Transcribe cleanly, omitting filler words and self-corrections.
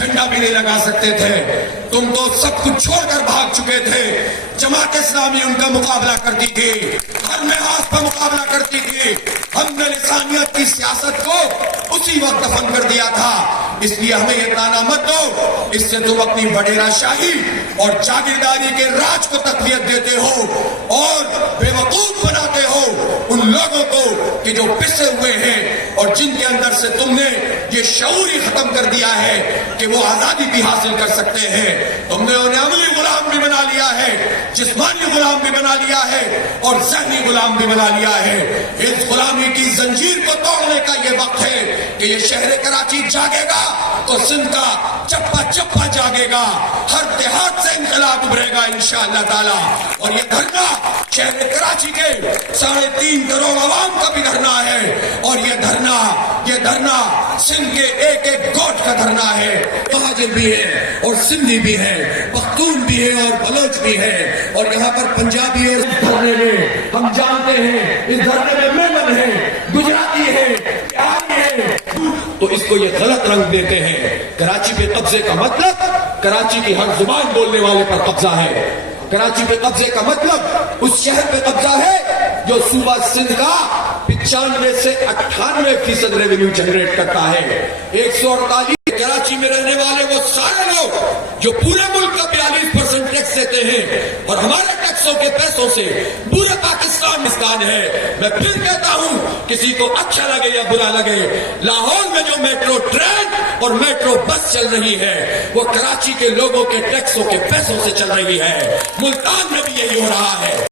جھنڈا بھی نہیں لگا سکتے تھے. تم تو سب کچھ چھوڑ کر بھاگ چکے تھے. جماعت اسلامی ان کا مقابلہ کرتی تھی, ہر محاذ پر مقابلہ کرتی تھی. ہم نے لسانیت کی سیاست کو اسی وقت دفن کر دیا تھا. اس لیے ہمیں یہ تانا مت دو, اس سے تم اپنی وڈیرا شاہی اور جاگیرداری کے راج کو تقویت دیتے ہو اور بے وقوف بناتے ہو ان لوگوں کو کہ جو پسے ہوئے ہیں اور جن کے اندر سے تم نے یہ شعور ہی ختم کر دیا ہے کہ وہ آزادی بھی حاصل کر سکتے ہیں. تم نے انہیں عملی غلام بھی بنا لیا ہے, جسمانی غلام بھی بنا لیا ہے اور ذہنی غلام بھی بنا لیا ہے. اس غلامی کی زنجیر کو توڑنے کا یہ وقت ہے کہ یہ شہر کراچی جاگے گا تو سندھ کا چپا چپا جاگے گا, ہر دیہات سے انقلاب ابھرے گا انشاءاللہ تعالی. اور یہ دھرنا شہر کراچی کے 3.5 کروڑ عوام کا بھی دھرنا ہے, اور یہ دھرنا سندھ کے ایک ایک گوٹ کا دھرنا ہے. مہاجر بھی ہے اور سندھی بھی ہے, پختون بھی ہے اور بلوچ بھی ہے, اور یہاں پر پنجابی اور اس دھرنے میں ہم جانتے ہیں اس دھرنے میں میمن ہے, گجراتی ہے, بہاری ہے, تو اس کو یہ غلط رنگ دیتے ہیں. کراچی پہ قبضے کا مطلب کراچی کی ہر زبان بولنے والے پر قبضہ ہے. کراچی پہ قبضے کا مطلب اس شہر پہ قبضہ ہے جو صوبہ سندھ کا 95 سے 98% ریونیو جنریٹ کرتا ہے. 148 کراچی میں رہنے والے وہ سارے لوگ جو پورے ملک کا 42% ٹیکس دیتے ہیں, اور ہمارے ٹیکسوں کے پیسوں سے پورے پاکستان مسکان ہے. میں پھر کہتا ہوں, کسی کو اچھا لگے یا برا لگے, لاہور میں جو میٹرو ٹرین اور میٹرو بس چل رہی ہے وہ کراچی کے لوگوں کے ٹیکسوں کے پیسوں سے چل رہی ہے. ملتان میں بھی یہی ہو رہا ہے.